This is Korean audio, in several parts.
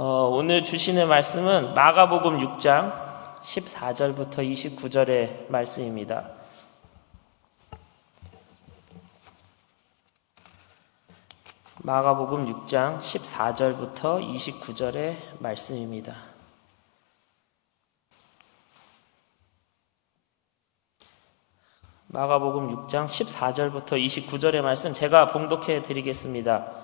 오늘 주시는 말씀은 마가복음 6장 14절부터 29절의 말씀입니다. 마가복음 6장 14절부터 29절의 말씀입니다. 마가복음 6장 14절부터 29절의 말씀 제가 봉독해 드리겠습니다.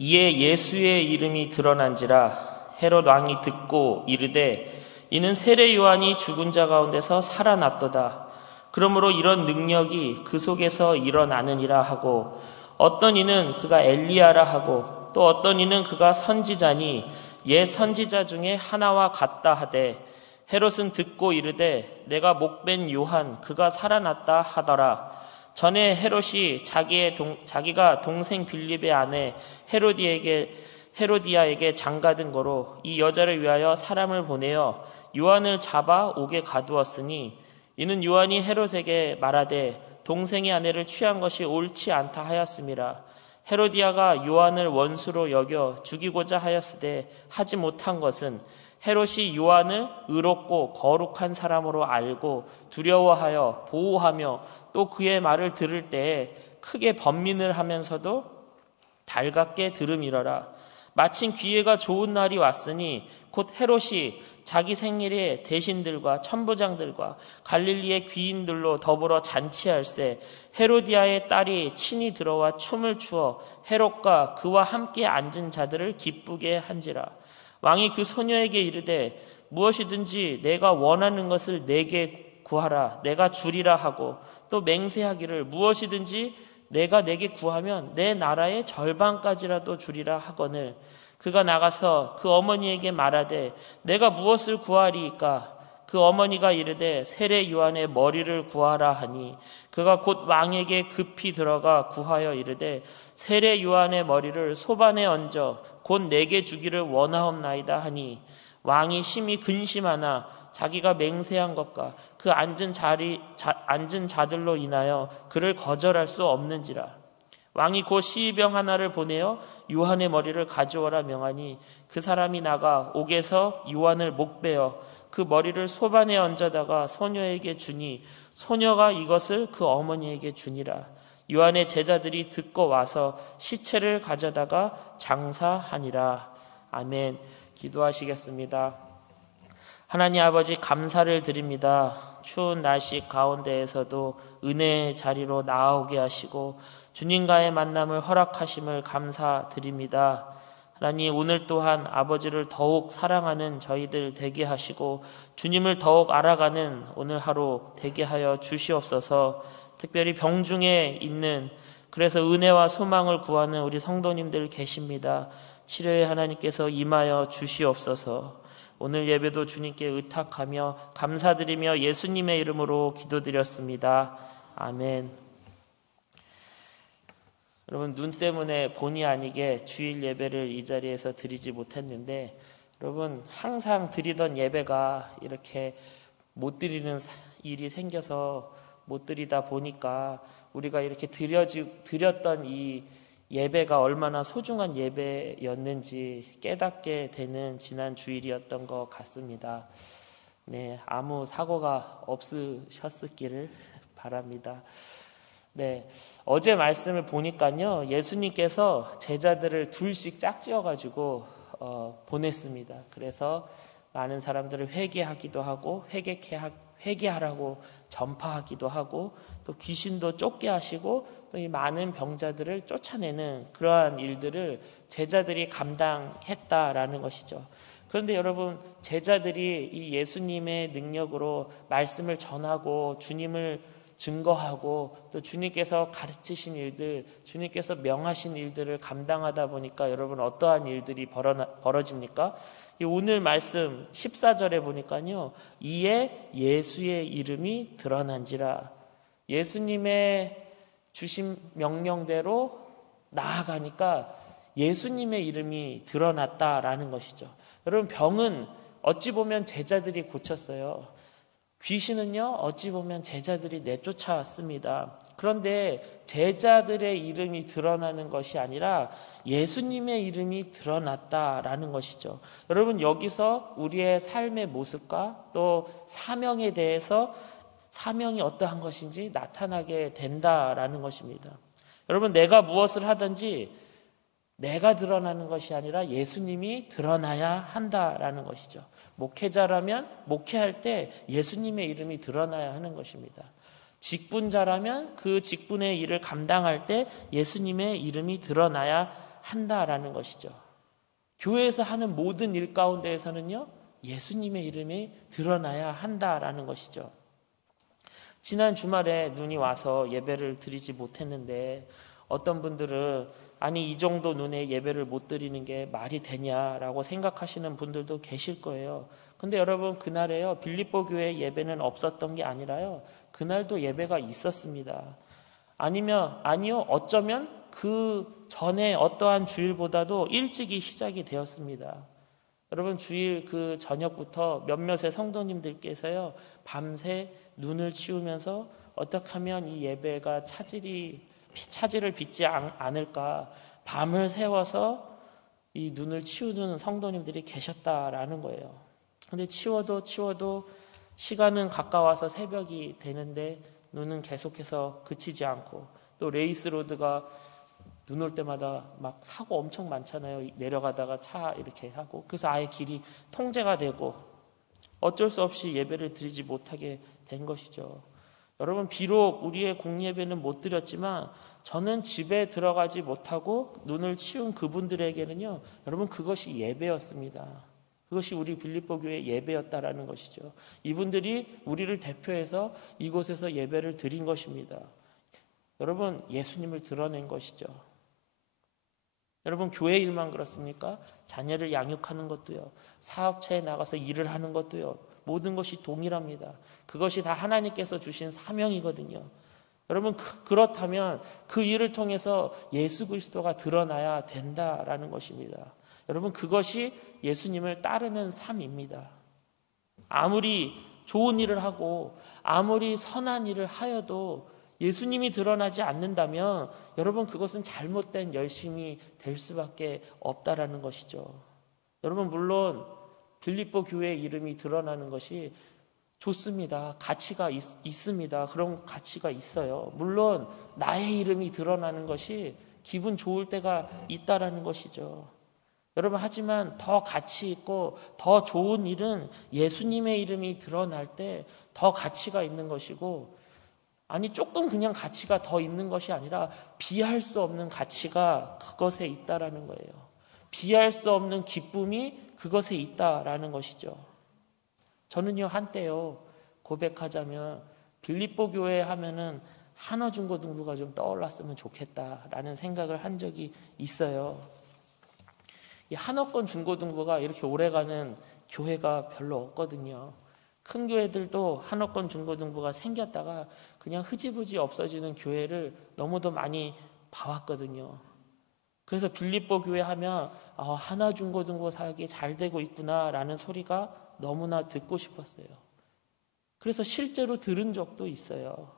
이에 예수의 이름이 드러난지라 헤롯 왕이 듣고 이르되 이는 세례 요한이 죽은 자 가운데서 살아났도다. 그러므로 이런 능력이 그 속에서 일어나느니라 하고 어떤 이는 그가 엘리야라 하고 또 어떤 이는 그가 선지자니 옛 선지자 중에 하나와 같다 하되 헤롯은 듣고 이르되 내가 목벤 요한 그가 살아났다 하더라. 전에 헤롯이 자기가 동생 빌립의 아내 헤로디아에게 장가든 거로 이 여자를 위하여 사람을 보내어 요한을 잡아 옥에 가두었으니 이는 요한이 헤롯에게 말하되 동생의 아내를 취한 것이 옳지 않다 하였음이라. 헤로디아가 요한을 원수로 여겨 죽이고자 하였으되 하지 못한 것은 헤롯이 요한을 의롭고 거룩한 사람으로 알고 두려워하여 보호하며 또 그의 말을 들을 때에 크게 번민을 하면서도 달갑게 들음이러라. 마침 기회가 좋은 날이 왔으니 곧 헤롯이 자기 생일에 대신들과 천부장들과 갈릴리의 귀인들로 더불어 잔치할세 헤로디아의 딸이 친히 들어와 춤을 추어 헤롯과 그와 함께 앉은 자들을 기쁘게 한지라. 왕이 그 소녀에게 이르되 무엇이든지 내가 원하는 것을 내게 구하라 내가 주리라 하고 또 맹세하기를 무엇이든지 내가 내게 구하면 내 나라의 절반까지라도 주리라 하거늘 그가 나가서 그 어머니에게 말하되 내가 무엇을 구하리이까? 그 어머니가 이르되 세례 요한의 머리를 구하라 하니 그가 곧 왕에게 급히 들어가 구하여 이르되 세례 요한의 머리를 소반에 얹어 곧 내게 주기를 원하옵나이다 하니 왕이 심히 근심하나 자기가 맹세한 것과 그 앉은 자들로 인하여 그를 거절할 수 없는지라. 왕이 곧 시병 하나를 보내어 요한의 머리를 가져오라 명하니 그 사람이 나가 옥에서 요한을 목베어 그 머리를 소반에 얹어다가 소녀에게 주니 소녀가 이것을 그 어머니에게 주니라. 요한의 제자들이 듣고 와서 시체를 가져다가 장사하니라. 아멘. 기도하시겠습니다. 하나님 아버지 감사를 드립니다. 추운 날씨 가운데에서도 은혜의 자리로 나아오게 하시고 주님과의 만남을 허락하심을 감사드립니다. 하나님 오늘 또한 아버지를 더욱 사랑하는 저희들 되게 하시고 주님을 더욱 알아가는 오늘 하루 되게 하여 주시옵소서. 특별히 병중에 있는 그래서 은혜와 소망을 구하는 우리 성도님들 계십니다. 치료에 하나님께서 임하여 주시옵소서. 오늘 예배도 주님께 의탁하며 감사드리며 예수님의 이름으로 기도드렸습니다. 아멘. 여러분 눈 때문에 본의 아니게 주일 예배를 이 자리에서 드리지 못했는데 여러분 항상 드리던 예배가 이렇게 못 드리는 일이 생겨서 못 드리다 보니까 우리가 이렇게 드렸던 이 예배가 얼마나 소중한 예배였는지 깨닫게 되는 지난 주일이었던 것 같습니다. 네, 아무 사고가 없으셨기를 바랍니다. 네, 어제 말씀을 보니까요, 예수님께서 제자들을 둘씩 짝지어가지고 보냈습니다. 그래서 많은 사람들을 회개하기도 하고 회개하라고 전파하기도 하고 또 귀신도 쫓게 하시고 또 이 많은 병자들을 쫓아내는 그러한 일들을 제자들이 감당했다라는 것이죠. 그런데 여러분 제자들이 이 예수님의 능력으로 말씀을 전하고 주님을 증거하고 또 주님께서 가르치신 일들, 주님께서 명하신 일들을 감당하다 보니까 여러분 어떠한 일들이 벌어집니까? 오늘 말씀 14절에 보니까요. 이에 예수의 이름이 드러난지라. 예수님의 주신 명령대로 나아가니까 예수님의 이름이 드러났다라는 것이죠. 여러분 병은 어찌 보면 제자들이 고쳤어요. 귀신은요 어찌 보면 제자들이 내쫓아왔습니다. 그런데 제자들의 이름이 드러나는 것이 아니라 예수님의 이름이 드러났다라는 것이죠. 여러분, 여기서 우리의 삶의 모습과 또 사명에 대해서 사명이 어떠한 것인지 나타나게 된다라는 것입니다. 여러분, 내가 무엇을 하든지 내가 드러나는 것이 아니라 예수님이 드러나야 한다라는 것이죠. 목회자라면 목회할 때 예수님의 이름이 드러나야 하는 것입니다. 직분자라면 그 직분의 일을 감당할 때 예수님의 이름이 드러나야 한다라는 것이죠. 교회에서 하는 모든 일 가운데에서는요, 예수님의 이름이 드러나야 한다라는 것이죠. 지난 주말에 눈이 와서 예배를 드리지 못했는데 어떤 분들은 아니 이 정도 눈에 예배를 못 드리는 게 말이 되냐라고 생각하시는 분들도 계실 거예요. 근데 여러분, 그날에요, 빌립보 교회 예배는 없었던 게 아니라요, 그날도 예배가 있었습니다. 아니요, 어쩌면 그 전에 어떠한 주일보다도 일찍이 시작이 되었습니다. 여러분, 주일 그 저녁부터 몇몇의 성도님들께서요, 밤새 눈을 치우면서 어떻게 하면 이 예배가 차질을 빚지 않을까 밤을 새워서 이 눈을 치우는 성도님들이 계셨다라는 거예요. 근데 치워도 시간은 가까워서 새벽이 되는데 눈은 계속해서 그치지 않고, 또 레이스로드가 눈 올 때마다 막 사고 엄청 많잖아요. 내려가다가 차 이렇게 하고, 그래서 아예 길이 통제가 되고 어쩔 수 없이 예배를 드리지 못하게 된 것이죠. 여러분, 비록 우리의 공예배는 못 드렸지만 저는 집에 들어가지 못하고 눈을 치운 그분들에게는요, 여러분, 그것이 예배였습니다. 그것이 우리 빌립보 교회 예배였다라는 것이죠. 이분들이 우리를 대표해서 이곳에서 예배를 드린 것입니다. 여러분, 예수님을 드러낸 것이죠. 여러분, 교회 일만 그렇습니까? 자녀를 양육하는 것도요, 사업체에 나가서 일을 하는 것도요, 모든 것이 동일합니다. 그것이 다 하나님께서 주신 사명이거든요. 여러분, 그렇다면 그 일을 통해서 예수 그리스도가 드러나야 된다라는 것입니다. 여러분, 그것이 예수님을 따르는 삶입니다. 아무리 좋은 일을 하고 아무리 선한 일을 하여도 예수님이 드러나지 않는다면 여러분, 그것은 잘못된 열심이 될 수밖에 없다라는 것이죠. 여러분, 물론 빌립보 교회의 이름이 드러나는 것이 좋습니다. 가치가 있습니다. 그런 가치가 있어요. 물론 나의 이름이 드러나는 것이 기분 좋을 때가 있다라는 것이죠. 여러분, 하지만 더 가치 있고 더 좋은 일은 예수님의 이름이 드러날 때 더 가치가 있는 것이고, 아니 조금 그냥 가치가 더 있는 것이 아니라 비할 수 없는 가치가 그것에 있다라는 거예요. 비할 수 없는 기쁨이 그것에 있다라는 것이죠. 저는요, 한때요, 고백하자면 빌립보 교회 하면은 한어중고등부가 좀 떠올랐으면 좋겠다라는 생각을 한 적이 있어요. 이 한어권 중고등부가 이렇게 오래가는 교회가 별로 없거든요. 큰 교회들도 한어권 중고등부가 생겼다가 그냥 흐지부지 없어지는 교회를 너무도 많이 봐왔거든요. 그래서 빌립보 교회 하면 하나중고등부 사역이 잘 되고 있구나라는 소리가 너무나 듣고 싶었어요. 그래서 실제로 들은 적도 있어요.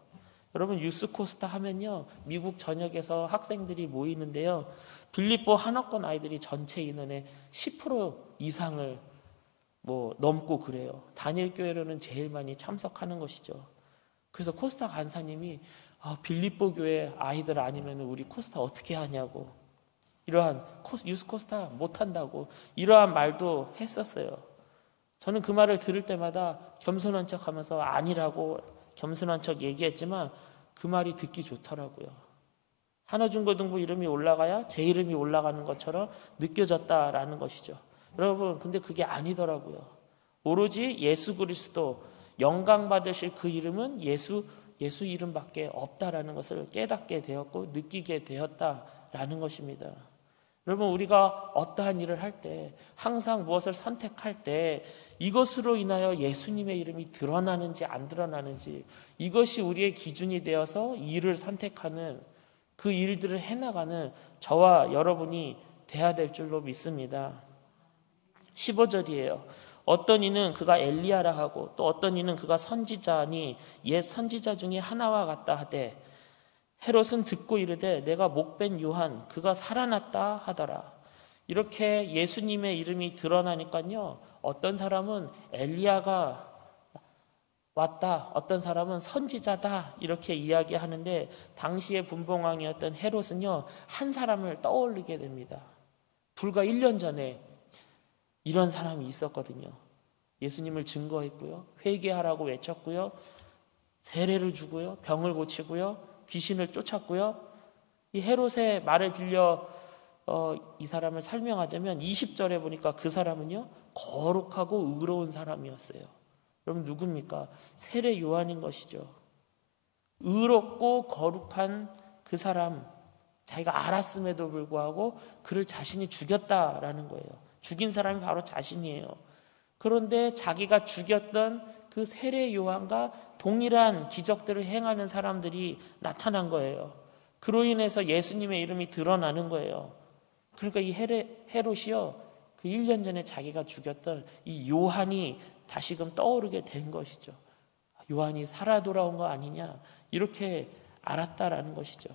여러분, 유스코스타 하면요, 미국 전역에서 학생들이 모이는데요, 빌립보 한어권 아이들이 전체 인원의 10% 이상을 넘고 그래요. 단일교회로는 제일 많이 참석하는 것이죠. 그래서 코스타 간사님이 빌립보 교회 아이들 아니면 우리 코스타 어떻게 하냐고, 이러한 유스코스타 못한다고 이러한 말도 했었어요. 저는 그 말을 들을 때마다 겸손한 척 하면서 아니라고 겸손한 척 얘기했지만 그 말이 듣기 좋더라고요. 한어중고등부 이름이 올라가야 제 이름이 올라가는 것처럼 느껴졌다라는 것이죠. 여러분, 근데 그게 아니더라고요. 오로지 예수 그리스도 영광 받으실 그 이름은 예수 이름밖에 없다라는 것을 깨닫게 되었고 느끼게 되었다라는 것입니다. 여러분, 우리가 어떠한 일을 할 때, 항상 무엇을 선택할 때 이것으로 인하여 예수님의 이름이 드러나는지 안 드러나는지, 이것이 우리의 기준이 되어서 일을 선택하는, 그 일들을 해나가는 저와 여러분이 돼야 될 줄로 믿습니다. 15절이에요. 어떤 이는 그가 엘리야라 하고 또 어떤 이는 그가 선지자니 옛 선지자 중에 하나와 같다 하되 헤롯은 듣고 이르되 내가 목벤 요한 그가 살아났다 하더라. 이렇게 예수님의 이름이 드러나니까요, 어떤 사람은 엘리야가 왔다, 어떤 사람은 선지자다 이렇게 이야기하는데, 당시의 분봉왕이었던 헤롯은요 한 사람을 떠올리게 됩니다. 불과 1년 전에 이런 사람이 있었거든요. 예수님을 증거했고요, 회개하라고 외쳤고요, 세례를 주고요, 병을 고치고요, 귀신을 쫓았고요. 이 헤롯의 말을 빌려 이 사람을 설명하자면 20절에 보니까 그 사람은요 거룩하고 의로운 사람이었어요. 여러분 누굽니까? 세례 요한인 것이죠. 의롭고 거룩한 그 사람, 자기가 알았음에도 불구하고 그를 자신이 죽였다라는 거예요. 죽인 사람이 바로 자신이에요. 그런데 자기가 죽였던 그 세례 요한과 동일한 기적들을 행하는 사람들이 나타난 거예요. 그로 인해서 예수님의 이름이 드러나는 거예요. 그러니까 이 헤롯이요, 그 1년 전에 자기가 죽였던 이 요한이 다시금 떠오르게 된 것이죠. 요한이 살아 돌아온 거 아니냐, 이렇게 알았다라는 것이죠.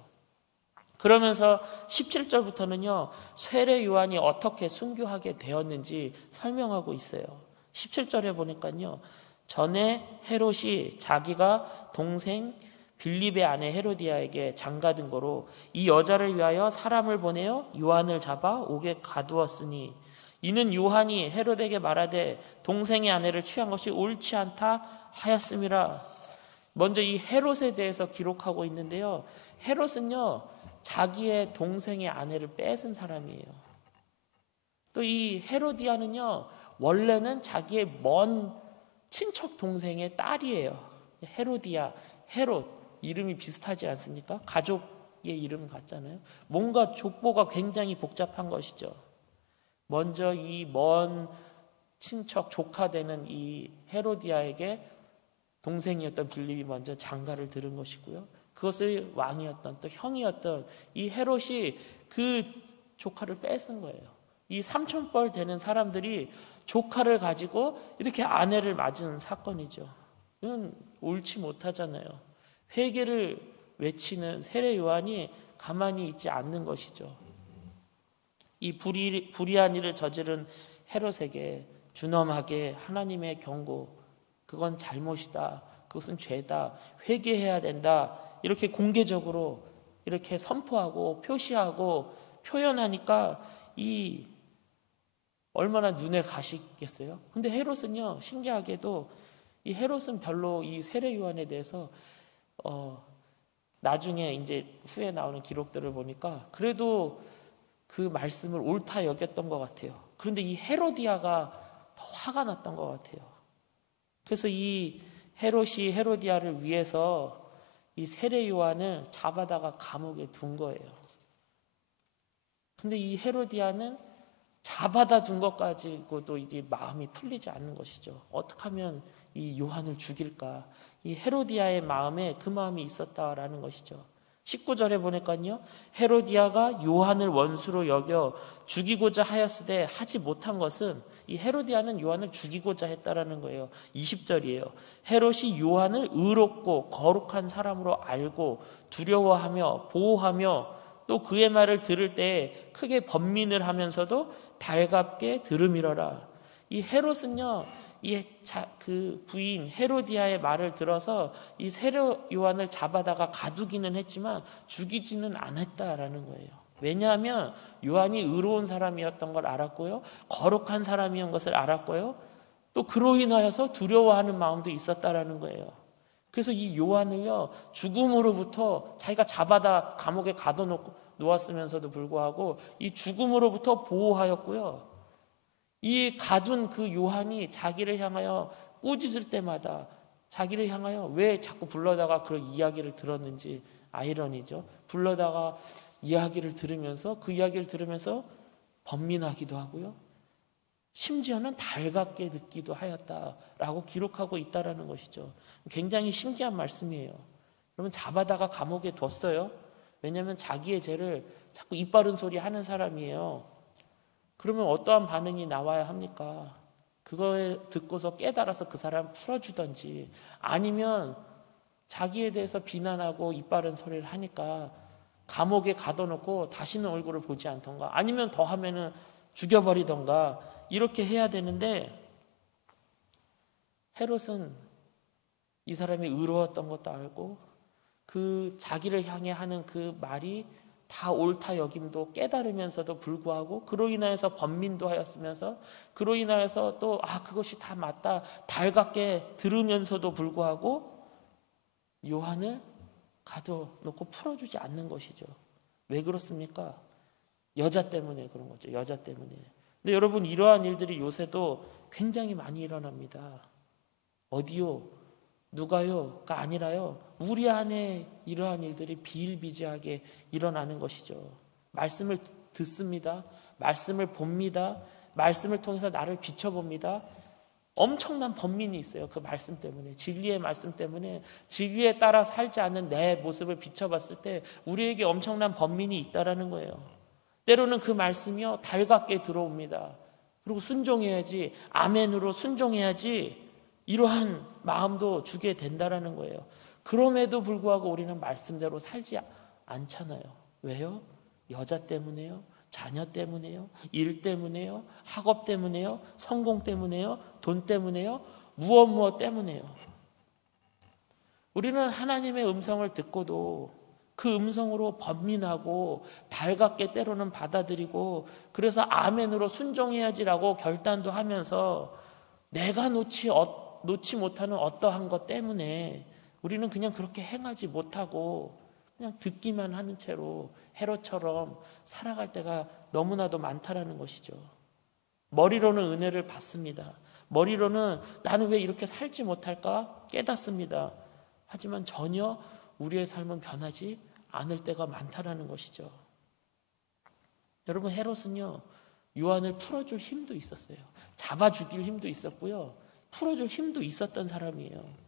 그러면서 17절부터는요 세례 요한이 어떻게 순교하게 되었는지 설명하고 있어요. 17절에 보니까요, 전에 헤롯이 자기가 동생 빌립의 아내 헤로디아에게 장가든 거로 이 여자를 위하여 사람을 보내어 요한을 잡아 옥에 가두었으니, 이는 요한이 헤롯에게 말하되 동생의 아내를 취한 것이 옳지 않다 하였음이라. 먼저 이 헤롯에 대해서 기록하고 있는데요, 헤롯은요 자기의 동생의 아내를 뺏은 사람이에요. 또 이 헤로디아는요 원래는 자기의 먼 친척 동생의 딸이에요. 헤로디아, 헤롯, 이름이 비슷하지 않습니까? 가족의 이름 같잖아요. 뭔가 족보가 굉장히 복잡한 것이죠. 먼저 이 먼 친척 조카 되는 이 헤로디아에게 동생이었던 빌립이 먼저 장가를 들은 것이고요, 그것을 왕이었던 또 형이었던 이 헤롯이 그 조카를 뺏은 거예요. 이 삼촌뻘 되는 사람들이 조카를 가지고 이렇게 아내를 맞은 사건이죠. 이건 옳지 못하잖아요. 회개를 외치는 세례 요한이 가만히 있지 않는 것이죠. 이 불의한 일을 저지른 헤롯에게 준엄하게 하나님의 경고, 그건 잘못이다, 그것은 죄다, 회개해야 된다, 이렇게 공개적으로 이렇게 선포하고 표시하고 표현하니까 이 얼마나 눈에 가시겠어요? 근데 헤롯은요, 신기하게도 이 헤롯은 별로 이 세례 요한에 대해서 나중에 이제 후에 나오는 기록들을 보니까 그래도 그 말씀을 옳다 여겼던 것 같아요. 그런데 이 헤로디아가 더 화가 났던 것 같아요. 그래서 이 헤롯이 헤로디아를 위해서 이 세례 요한을 잡아다가 감옥에 둔 거예요. 근데 이 헤로디아는 잡아다 둔 것 가지고도 이게 마음이 풀리지 않는 것이죠. 어떻게 하면 이 요한을 죽일까? 이 헤로디아의 마음에 그 마음이 있었다라는 것이죠. 19절에 보니까요, 헤로디아가 요한을 원수로 여겨 죽이고자 하였으되 하지 못한 것은, 이 헤로디아는 요한을 죽이고자 했다라는 거예요. 20절이에요. 헤롯이 요한을 의롭고 거룩한 사람으로 알고 두려워하며 보호하며 또 그의 말을 들을 때 크게 번민을 하면서도 달갑게 들음이러라. 이 헤롯은요, 그 부인 헤로디아의 말을 들어서 이 세례 요한을 잡아다가 가두기는 했지만 죽이지는 않았다라는 거예요. 왜냐하면 요한이 의로운 사람이었던 걸 알았고요, 거룩한 사람이었던 것을 알았고요, 또 그로 인하여서 두려워하는 마음도 있었다라는 거예요. 그래서 이 요한을요, 죽음으로부터, 자기가 잡아다 감옥에 가둬놓았으면서도 불구하고 이 죽음으로부터 보호하였고요, 이 가둔 그 요한이 자기를 향하여 꾸짖을 때마다 자기를 향하여 왜 자꾸 불러다가 그런 이야기를 들었는지, 아이러니죠. 불러다가 이야기를 들으면서, 그 이야기를 들으면서 번민하기도 하고요, 심지어는 달갑게 듣기도 하였다라고 기록하고 있다라는 것이죠. 굉장히 신기한 말씀이에요. 그러면 잡아다가 감옥에 뒀어요. 왜냐하면 자기의 죄를 자꾸 입 바른 소리 하는 사람이에요. 그러면 어떠한 반응이 나와야 합니까? 그거에 듣고서 깨달아서 그 사람 풀어주든지, 아니면 자기에 대해서 비난하고 이빠른 소리를 하니까 감옥에 가둬놓고 다시는 얼굴을 보지 않던가, 아니면 더 하면은 죽여버리던가, 이렇게 해야 되는데, 헤롯은 이 사람이 의로웠던 것도 알고 그 자기를 향해 하는 그 말이 다 옳다 여김도 깨달으면서도 불구하고, 그로 인하여서 번민도 하였으면서, 그로 인하여서 또 그것이 다 맞다 달갑게 들으면서도 불구하고 요한을 가둬놓고 풀어주지 않는 것이죠. 왜 그렇습니까? 여자 때문에 그런 거죠. 여자 때문에. 근데 여러분, 이러한 일들이 요새도 굉장히 많이 일어납니다. 어디요? 누가요?가 아니라요, 우리 안에 이러한 일들이 비일비재하게 일어나는 것이죠. 말씀을 듣습니다. 말씀을 봅니다. 말씀을 통해서 나를 비춰봅니다. 엄청난 번민이 있어요. 그 말씀 때문에, 진리의 말씀 때문에, 진리에 따라 살지 않는 내 모습을 비춰봤을 때 우리에게 엄청난 번민이 있다라는 거예요. 때로는 그 말씀이요, 달갑게 들어옵니다. 그리고 순종해야지, 아멘으로 순종해야지, 이러한 마음도 주게 된다라는 거예요. 그럼에도 불구하고 우리는 말씀대로 살지 않잖아요. 왜요? 여자 때문에요? 자녀 때문에요? 일 때문에요? 학업 때문에요? 성공 때문에요? 돈 때문에요? 무엇 때문에요? 우리는 하나님의 음성을 듣고도 그 음성으로 번민하고 달갑게 때로는 받아들이고, 그래서 아멘으로 순종해야지라고 결단도 하면서 내가 놓지 못하는 어떠한 것 때문에 우리는 그냥 그렇게 행하지 못하고 그냥 듣기만 하는 채로 헤롯처럼 살아갈 때가 너무나도 많다라는 것이죠. 머리로는 은혜를 받습니다. 머리로는 나는 왜 이렇게 살지 못할까 깨닫습니다. 하지만 전혀 우리의 삶은 변하지 않을 때가 많다라는 것이죠. 여러분, 헤롯은요, 요한을 풀어줄 힘도 있었어요. 잡아 죽일 힘도 있었고요, 풀어줄 힘도 있었던 사람이에요.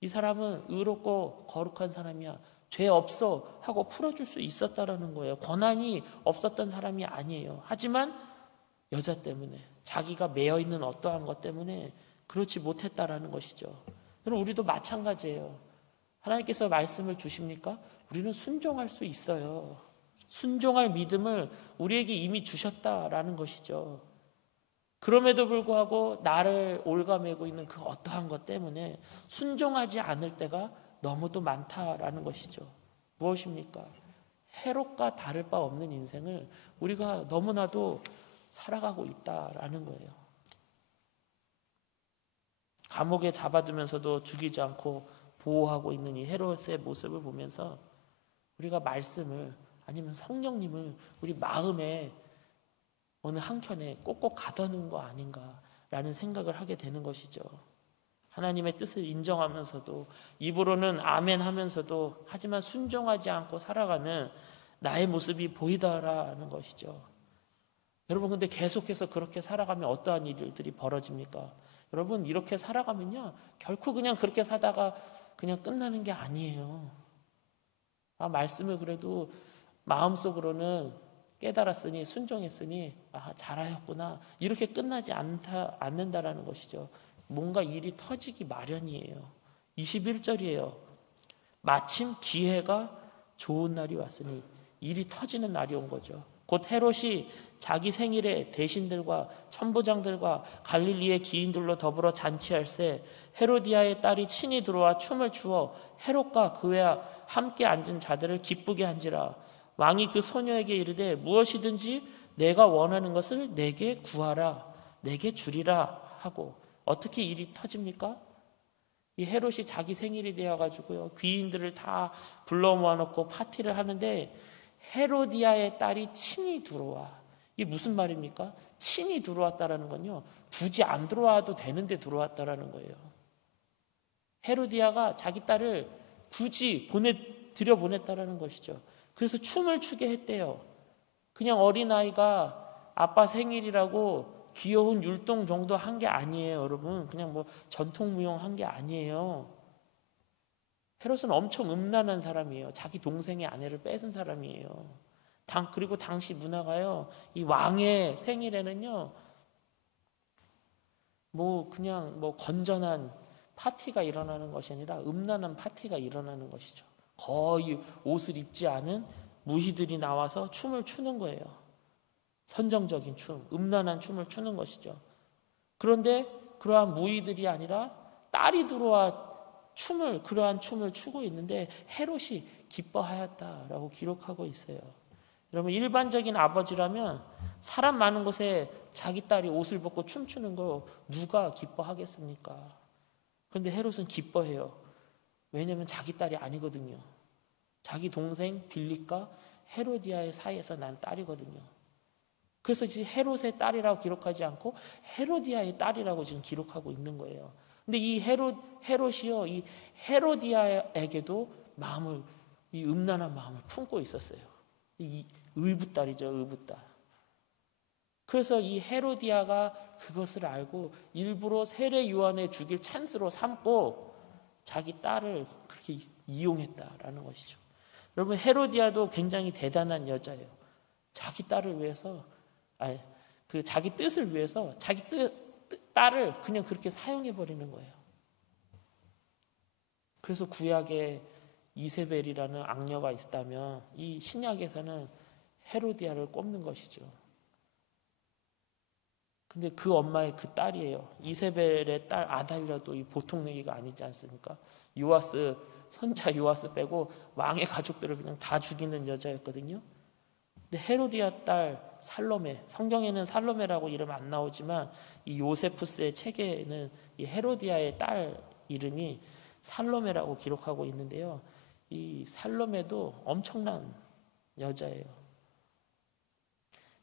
이 사람은 의롭고 거룩한 사람이야, 죄 없어 하고 풀어줄 수 있었다라는 거예요. 권한이 없었던 사람이 아니에요. 하지만 여자 때문에, 자기가 매여있는 어떠한 것 때문에 그렇지 못했다라는 것이죠. 그럼 우리도 마찬가지예요. 하나님께서 말씀을 주십니까? 우리는 순종할 수 있어요. 순종할 믿음을 우리에게 이미 주셨다라는 것이죠. 그럼에도 불구하고 나를 올가매고 있는 그 어떠한 것 때문에 순종하지 않을 때가 너무도 많다라는 것이죠. 무엇입니까? 헤롯과 다를 바 없는 인생을 우리가 너무나도 살아가고 있다라는 거예요. 감옥에 잡아두면서도 죽이지 않고 보호하고 있는 이 헤롯의 모습을 보면서 우리가 말씀을, 아니면 성령님을 우리 마음에 어느 한켠에 꼭꼭 가둬놓은 거 아닌가라는 생각을 하게 되는 것이죠. 하나님의 뜻을 인정하면서도, 입으로는 아멘 하면서도, 하지만 순종하지 않고 살아가는 나의 모습이 보이더라는 것이죠. 여러분, 근데 계속해서 그렇게 살아가면 어떠한 일들이 벌어집니까? 여러분, 이렇게 살아가면요, 결코 그냥 그렇게 사다가 그냥 끝나는 게 아니에요. 말씀을 그래도 마음속으로는 깨달았으니, 순종했으니 잘하였구나, 이렇게 끝나지 않는다라는 것이죠. 뭔가 일이 터지기 마련이에요. 21절이에요. 마침 기회가 좋은 날이 왔으니, 일이 터지는 날이 온 거죠. 곧 헤롯이 자기 생일에 대신들과 천부장들과 갈릴리의 기인들로 더불어 잔치할세, 헤로디아의 딸이 친히 들어와 춤을 추어 헤롯과 그와 함께 앉은 자들을 기쁘게 한지라. 왕이 그 소녀에게 이르되 무엇이든지 내가 원하는 것을 내게 구하라, 내게 주리라 하고. 어떻게 일이 터집니까? 이 헤롯이 자기 생일이 되어가지고요, 귀인들을 다 불러 모아놓고 파티를 하는데 헤로디아의 딸이 친히 들어와. 이게 무슨 말입니까? 친히 들어왔다라는 건요, 굳이 안 들어와도 되는데 들어왔다라는 거예요. 헤로디아가 자기 딸을 굳이 들여보냈다라는 것이죠. 그래서 춤을 추게 했대요. 그냥 어린아이가 아빠 생일이라고 귀여운 율동 정도 한 게 아니에요, 여러분. 그냥 뭐 전통무용 한 게 아니에요. 헤롯은 엄청 음란한 사람이에요. 자기 동생의 아내를 뺏은 사람이에요. 그리고 당시 문화가요, 이 왕의 생일에는요, 그냥 건전한 파티가 일어나는 것이 아니라 음란한 파티가 일어나는 것이죠. 거의 옷을 입지 않은 무희들이 나와서 춤을 추는 거예요. 선정적인 춤, 음란한 춤을 추는 것이죠. 그런데 그러한 무희들이 아니라 딸이 들어와 그러한 춤을 추고 있는데 헤롯이 기뻐하였다라고 기록하고 있어요. 여러분, 일반적인 아버지라면 사람 많은 곳에 자기 딸이 옷을 벗고 춤추는 거 누가 기뻐하겠습니까? 그런데 헤롯은 기뻐해요. 왜냐하면 자기 딸이 아니거든요. 자기 동생 빌립과 헤로디아의 사이에서 난 딸이거든요. 그래서 지금 헤롯의 딸이라고 기록하지 않고 헤로디아의 딸이라고 지금 기록하고 있는 거예요. 근데 이 헤롯이요, 이 헤로디아에게도 이 음란한 마음을 품고 있었어요. 이 의붓딸이죠, 의붓딸. 그래서 이 헤로디아가 그것을 알고 일부러 세례 요한을 죽일 찬스로 삼고 자기 딸을 그렇게 이용했다라는 것이죠. 여러분, 헤로디아도 굉장히 대단한 여자예요. 자기 딸을 위해서, 자기 뜻을 위해서 자기 딸을 그냥 그렇게 사용해 버리는 거예요. 그래서 구약에 이세벨이라는 악녀가 있다면 이 신약에서는 헤로디아를 꼽는 것이죠. 근데 그 엄마의 그 딸이에요. 이세벨의 딸 아달랴도 이 보통 얘기가 아니지 않습니까? 선자 요아스 빼고 왕의 가족들을 그냥 다 죽이는 여자였거든요. 근데 헤로디아 딸 살로메, 성경에는 살로메라고 이름 안 나오지만 이 요세푸스의 책에는 이 헤로디아의 딸 이름이 살로메라고 기록하고 있는데요. 이 살로메도 엄청난 여자예요.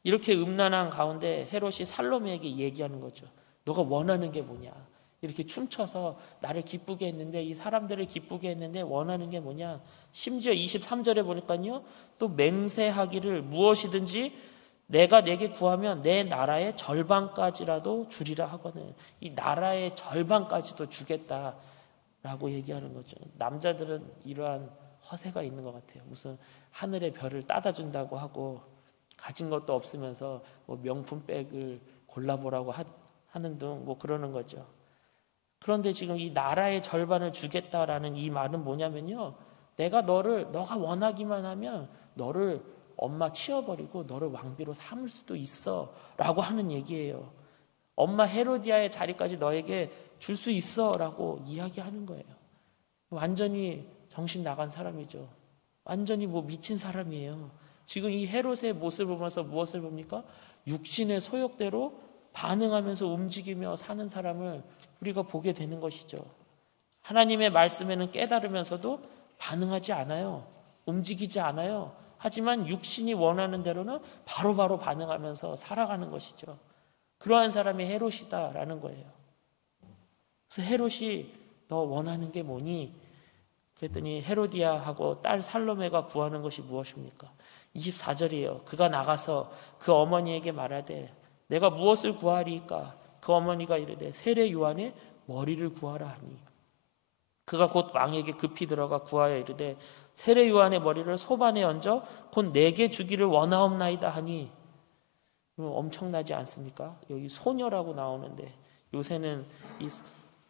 이렇게 음란한 가운데 헤롯이 살로메에게 얘기하는 거죠. 너가 원하는 게 뭐냐? 이렇게 춤춰서 나를 기쁘게 했는데, 이 사람들을 기쁘게 했는데 원하는 게 뭐냐? 심지어 23절에 보니까요, 또 맹세하기를 무엇이든지 내가 내게 구하면 내 나라의 절반까지라도 주리라 하거든. 이 나라의 절반까지도 주겠다라고 얘기하는 거죠. 남자들은 이러한 허세가 있는 것 같아요. 무슨 하늘의 별을 따다 준다고 하고 가진 것도 없으면서 뭐 명품백을 골라보라고 하는 등 뭐 그러는 거죠. 그런데 지금 이 나라의 절반을 주겠다라는 이 말은 뭐냐면요, 너가 원하기만 하면 너를 엄마 치워버리고 너를 왕비로 삼을 수도 있어 라고 하는 얘기예요. 엄마 헤로디아의 자리까지 너에게 줄 수 있어 라고 이야기하는 거예요. 완전히 정신 나간 사람이죠. 완전히 미친 사람이에요. 지금 이 헤롯의 모습을 보면서 무엇을 봅니까? 육신의 소욕대로 반응하면서 움직이며 사는 사람을 우리가 보게 되는 것이죠. 하나님의 말씀에는 깨달으면서도 반응하지 않아요. 움직이지 않아요. 하지만 육신이 원하는 대로는 바로바로 반응하면서 살아가는 것이죠. 그러한 사람이 헤롯이다라는 거예요. 그래서 헤롯이 너 원하는 게 뭐니? 그랬더니 헤로디아하고 딸 살로메가 구하는 것이 무엇입니까? 24절이에요. 그가 나가서 그 어머니에게 말하되 내가 무엇을 구하리까? 그 어머니가 이르되 세례 요한의 머리를 구하라 하니, 그가 곧 왕에게 급히 들어가 구하여 이르되 세례 요한의 머리를 소반에 얹어 곧 내게 주기를 원하옵나이다 하니. 엄청나지 않습니까? 여기 소녀라고 나오는데, 요새는 이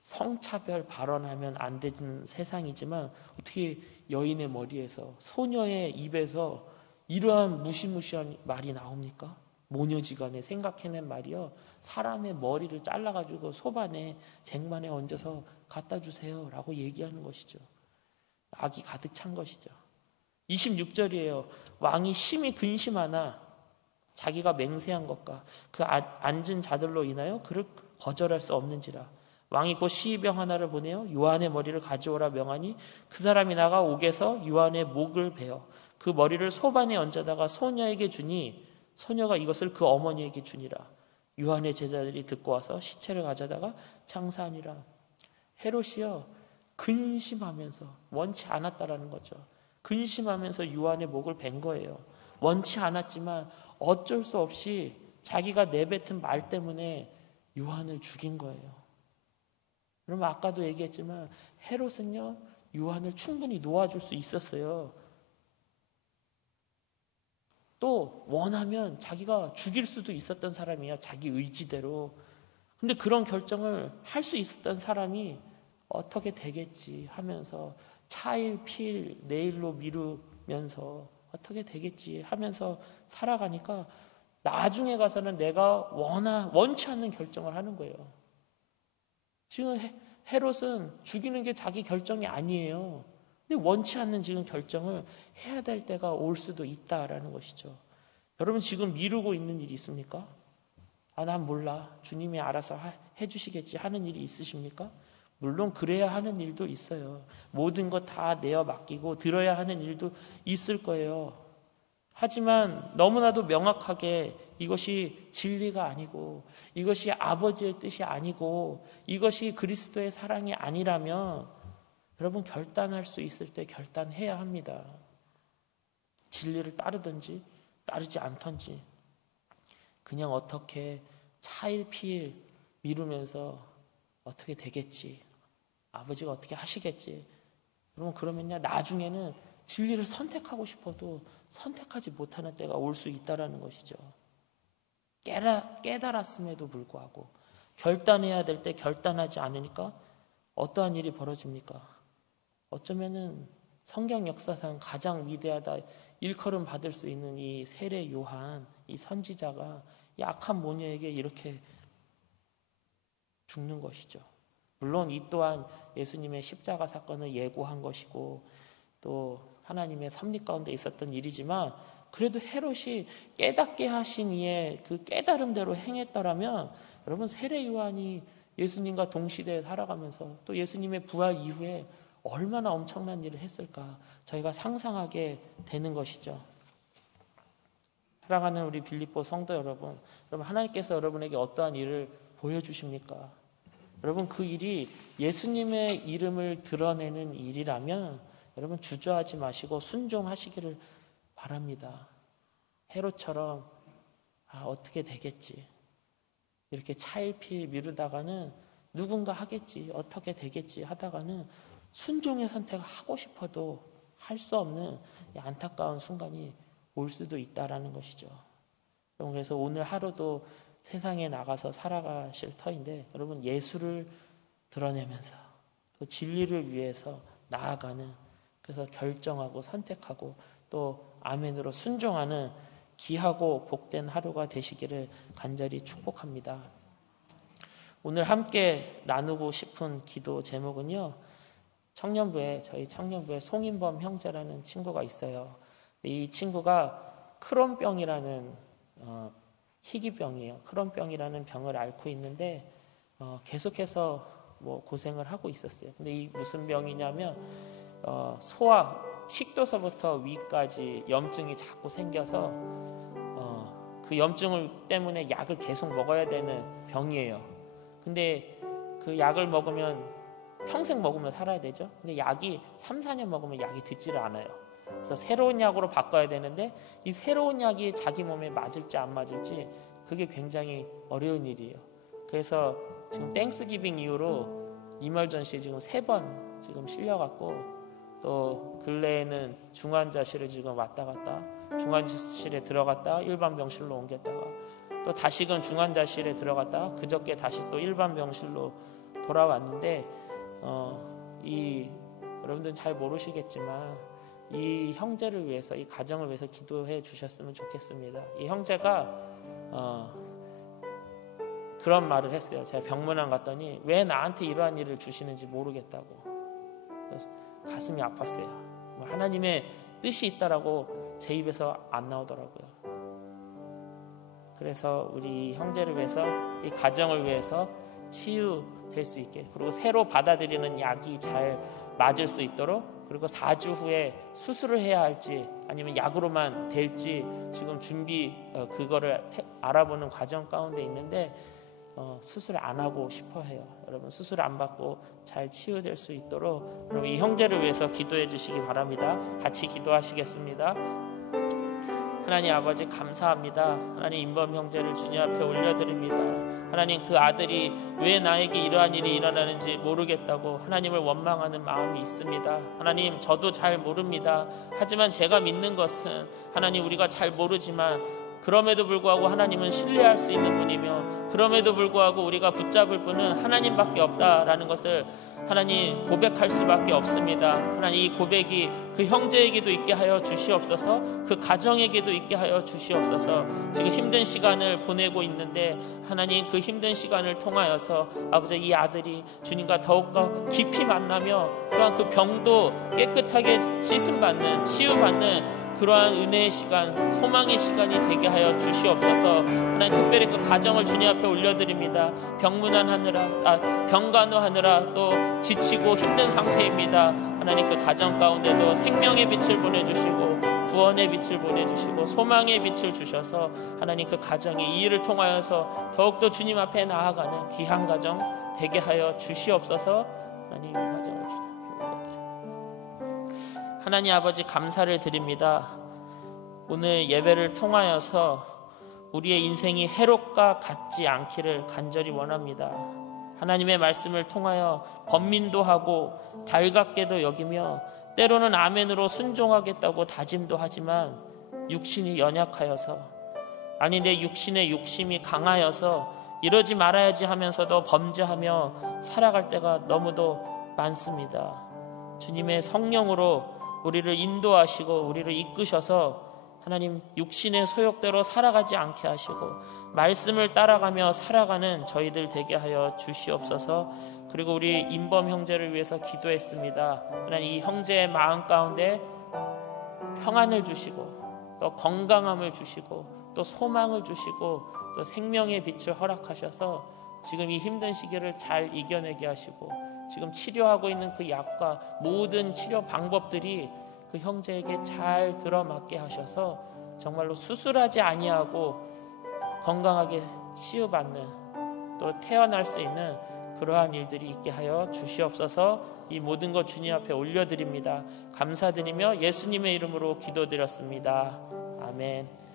성차별 발언하면 안 되는 세상이지만 어떻게 여인의 머리에서, 소녀의 입에서 이러한 무시무시한 말이 나옵니까? 모녀지간에 생각해낸 말이요, 사람의 머리를 잘라가지고 소반에 쟁반에 얹어서 갖다 주세요 라고 얘기하는 것이죠. 악이 가득 찬 것이죠. 26절이에요. 왕이 심히 근심하나 자기가 맹세한 것과 그 앉은 자들로 인하여 그를 거절할 수 없는지라. 왕이 곧 시병 하나를 보내어 요한의 머리를 가져오라 명하니 그 사람이 나가 옥에서 요한의 목을 베어 그 머리를 소반에 얹어다가 소녀에게 주니 소녀가 이것을 그 어머니에게 주니라. 요한의 제자들이 듣고 와서 시체를 가져다가 장사하니라. 헤롯이요, 근심하면서, 원치 않았다라는 거죠. 근심하면서 요한의 목을 벤 거예요. 원치 않았지만 어쩔 수 없이 자기가 내뱉은 말 때문에 요한을 죽인 거예요. 그러면 아까도 얘기했지만 헤롯은요, 요한을 충분히 놓아줄 수 있었어요. 또 원하면 자기가 죽일 수도 있었던 사람이야, 자기 의지대로. 근데 그런 결정을 할 수 있었던 사람이 어떻게 되겠지 하면서 차일 피일 내일로 미루면서 어떻게 되겠지 하면서 살아가니까 나중에 가서는 내가 원치 않는 결정을 하는 거예요. 지금 헤롯은 죽이는 게 자기 결정이 아니에요. 근데 원치 않는 지금 결정을 해야 될 때가 올 수도 있다라는 것이죠. 여러분 지금 미루고 있는 일이 있습니까? 난 몰라. 주님이 알아서 해주시겠지 하는 일이 있으십니까? 물론 그래야 하는 일도 있어요. 모든 것 다 내어 맡기고 들어야 하는 일도 있을 거예요. 하지만 너무나도 명확하게 이것이 진리가 아니고 이것이 아버지의 뜻이 아니고 이것이 그리스도의 사랑이 아니라면 여러분 결단할 수 있을 때 결단해야 합니다. 진리를 따르든지 따르지 않던지 그냥 어떻게 차일피일 미루면서 어떻게 되겠지, 아버지가 어떻게 하시겠지, 여러분 그러면요 나중에는 진리를 선택하고 싶어도 선택하지 못하는 때가 올 수 있다는 것이죠. 깨달았음에도 불구하고 결단해야 될 때 결단하지 않으니까 어떠한 일이 벌어집니까? 어쩌면은 성경 역사상 가장 위대하다 일컬음 받을 수 있는 이 세례 요한, 이 선지자가 이 악한 모녀에게 이렇게 죽는 것이죠. 물론 이 또한 예수님의 십자가 사건을 예고한 것이고 또 하나님의 섭리 가운데 있었던 일이지만 그래도 헤롯이 깨닫게 하신 이의 그 깨달음대로 행했더라면 여러분 세례 요한이 예수님과 동시대에 살아가면서 또 예수님의 부활 이후에 얼마나 엄청난 일을 했을까 저희가 상상하게 되는 것이죠. 사랑하는 우리 빌립보 성도 여러분, 하나님께서 여러분에게 어떠한 일을 보여주십니까? 여러분 그 일이 예수님의 이름을 드러내는 일이라면 여러분 주저하지 마시고 순종하시기를 바랍니다. 헤롯처럼 어떻게 되겠지 이렇게 차일피일 미루다가는 누군가 하겠지 어떻게 되겠지 하다가는 순종의 선택을 하고 싶어도 할 수 없는 안타까운 순간이 올 수도 있다라는 것이죠. 그래서 오늘 하루도 세상에 나가서 살아가실 터인데 여러분 예수를 드러내면서 또 진리를 위해서 나아가는 그래서 결정하고 선택하고 또 아멘으로 순종하는 귀하고 복된 하루가 되시기를 간절히 축복합니다. 오늘 함께 나누고 싶은 기도 제목은요. 저희 청년부에 송인범 형제라는 친구가 있어요. 이 친구가 크론병이라는 희귀병이에요. 크론병이라는 병을 앓고 있는데 계속해서 고생을 하고 있었어요. 근데 이 무슨 병이냐면 소화, 식도서부터 위까지 염증이 자꾸 생겨서 그 염증을 때문에 약을 계속 먹어야 되는 병이에요. 근데 그 약을 먹으면 평생 먹으면 살아야 되죠. 근데 약이 3, 4년 먹으면 약이 듣지를 않아요. 그래서 새로운 약으로 바꿔야 되는데 이 새로운 약이 자기 몸에 맞을지 안 맞을지 그게 굉장히 어려운 일이에요. 그래서 지금 땡스기빙 이후로 이멀전시에 지금 3번 지금 실려갖고 또 근래에는 중환자실을 지금 왔다 갔다 중환자실에 들어갔다 일반 병실로 옮겼다가 또 다시금 중환자실에 들어갔다가 그저께 다시 또 일반 병실로 돌아왔는데 여러분들은 잘 모르시겠지만 이 형제를 위해서 이 가정을 위해서 기도해 주셨으면 좋겠습니다. 이 형제가 그런 말을 했어요. 제가 병문안 갔더니 왜 나한테 이러한 일을 주시는지 모르겠다고. 그래서 가슴이 아팠어요. 하나님의 뜻이 있다라고 제 입에서 안 나오더라고요. 그래서 우리 형제를 위해서 이 가정을 위해서 치유될 수 있게 그리고 새로 받아들이는 약이 잘 맞을 수 있도록 그리고 4주 후에 수술을 해야 할지 아니면 약으로만 될지 지금 그거를 알아보는 과정 가운데 있는데 수술을 안 하고 싶어 해요. 여러분 수술 안 받고 잘 치유될 수 있도록 여러분 이 형제를 위해서 기도해 주시기 바랍니다. 같이 기도하시겠습니다. 하나님 아버지 감사합니다. 하나님 인범 형제를 주님 앞에 올려드립니다. 하나님 그 아들이 왜 나에게 이러한 일이 일어나는지 모르겠다고 하나님을 원망하는 마음이 있습니다. 하나님 저도 잘 모릅니다. 하지만 제가 믿는 것은 하나님 우리가 잘 모르지만 그럼에도 불구하고 하나님은 신뢰할 수 있는 분이며, 그럼에도 불구하고 우리가 붙잡을 분은 하나님밖에 없다라는 것을 하나님 고백할 수밖에 없습니다. 하나님, 이 고백이 그 형제에게도 있게 하여 주시옵소서, 그 가정에게도 있게 하여 주시옵소서. 지금 힘든 시간을 보내고 있는데 하나님, 그 힘든 시간을 통하여서 아버지, 이 아들이 주님과 더욱더 깊이 만나며 또한 그 병도 깨끗하게 씻음받는, 치유받는 그러한 은혜의 시간, 소망의 시간이 되게 하여 주시옵소서. 하나님, 특별히 그 가정을 주님 앞에 올려드립니다. 병간호하느라 또 지치고 힘든 상태입니다. 하나님, 그 가정 가운데도 생명의 빛을 보내주시고 구원의 빛을 보내주시고 소망의 빛을 주셔서 하나님, 그 가정이 이 일을 통하여서 더욱더 주님 앞에 나아가는 귀한 가정 되게 하여 주시옵소서. 하나님, 이 가정을 주님 하나님 아버지, 감사를 드립니다. 오늘 예배를 통하여서 우리의 인생이 해롭과 같지 않기를 간절히 원합니다. 하나님의 말씀을 통하여 번민도 하고 달갑게도 여기며 때로는 아멘으로 순종하겠다고 다짐도 하지만 육신이 연약하여서, 아니 내 육신의 욕심이 강하여서 이러지 말아야지 하면서도 범죄하며 살아갈 때가 너무도 많습니다. 주님의 성령으로 우리를 인도하시고 우리를 이끄셔서 하나님, 육신의 소욕대로 살아가지 않게 하시고 말씀을 따라가며 살아가는 저희들 되게 하여 주시옵소서. 그리고 우리 인범 형제를 위해서 기도했습니다. 하나님, 이 형제의 마음 가운데 평안을 주시고 또 건강함을 주시고 또 소망을 주시고 또 생명의 빛을 허락하셔서 지금 이 힘든 시기를 잘 이겨내게 하시고, 지금 치료하고 있는 그 약과 모든 치료 방법들이 그 형제에게 잘 들어맞게 하셔서 정말로 수술하지 아니하고 건강하게 치유받는, 또 태어날 수 있는 그러한 일들이 있게 하여 주시옵소서. 이 모든 것 주님 앞에 올려드립니다. 감사드리며 예수님의 이름으로 기도드렸습니다. 아멘.